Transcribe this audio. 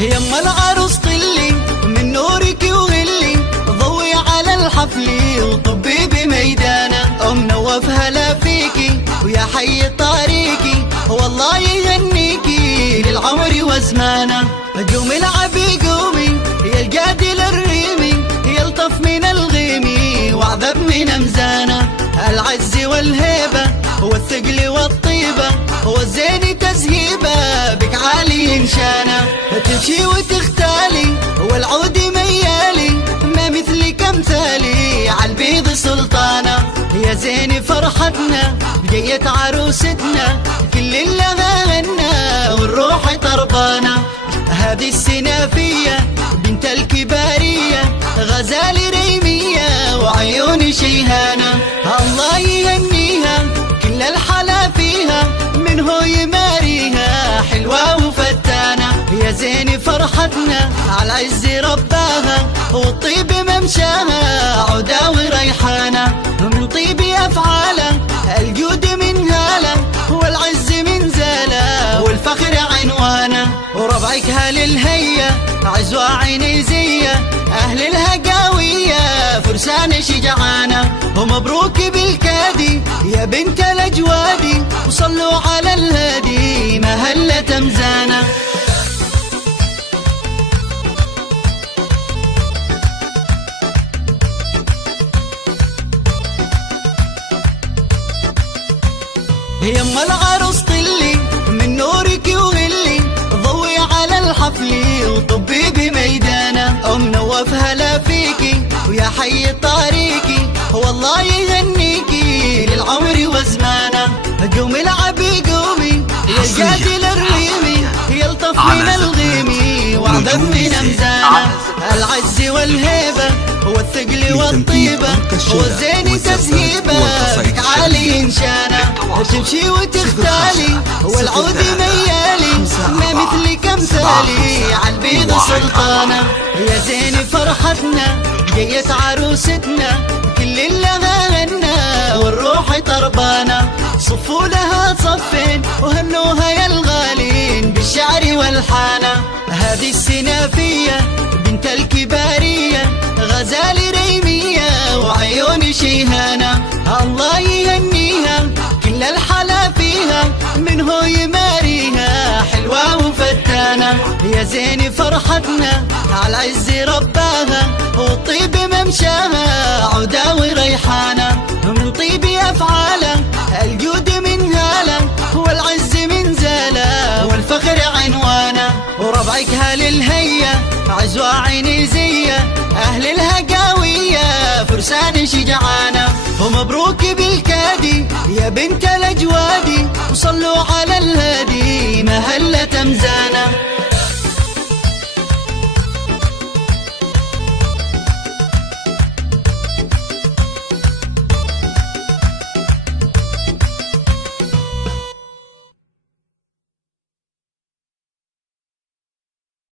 يما العروس طلي من نورك وغلي، ضوي على الحفل وطبي بميدانه، نواف هلا فيكي ويا حي طريقي، والله يهنيكي للعمر وزمانه. قومي العبي قومي يا القادي للريمي، يلطف من الغيمي وعذب من امزانه، العز والهيبه والثقل والطيبه والزين تزهيبه، بك عالي انشانه، تمشي وتختالي والعود ميالي، ما مثلك امثالي عالبيض سلطانه. يا زين فرحتنا بجيت عروستنا، كل اللي غنى والروح طربانه. هذه السنافيه بنت الكباريه، غزالي ريميه وعيون شيهانه، الله يهنيها كل الحلا فيها، من هو يماريها حلوة وفتانة. يا زين فرحتنا عالعز رباها، والطيب ممشاها عدا وريحانة، من طيب أفعاله الجود من هاله، والعز من زاله والفخر عنوانه. وربعك هال الهية عزوة عنيزية، أهل الهقاوية فرسان شجعانة، ومبروك بالكادي يا بنت الأجوادي، وصلوا على الهادي ما هل تمزانة. يما العروس طلي من نورك وغلي، ضوي على الحفل وطبي بميدانه، نواف هلا فيكي ويا حي طريقي، والله يهنيكي للعمر وزمانه. قومي العبي قومي يا القادي للريمي، يلطف من الغيمي وعذب من امزانه، العز والهيبه والثقل والطيبه والزين تزهيبه، بك عالي انشانه، تمشي وتختالي والعود ميالي، ما مثلك امثالي عالبيض سلطانه. يا زين فرحتنا جيت عروستنا، كل اللي غنى والروح طربانه، صفوا لها صفين وهنوها يا الغالين بالشعر والحانه. هذه السنافيه بنت الكباريه، غزالي ريميه وعيون شيهانه، الله يهنيها كل الحلا فيها، من هو يماريها حلوة وفتانة. يا زين فرحتنا عالعز رباها، والطيب ممشاها عدا وريحانة، من طيب أفعاله الجود من هاله، والعز من زاله والفخر عنوانه. وربعك هال الهية عزوة عنيزية، أهل الهقاوية فرسان شجعانة، ومبروك بالكادي يا بنت الأجوادي، وصلوا على الهادي ما هل تمزانه.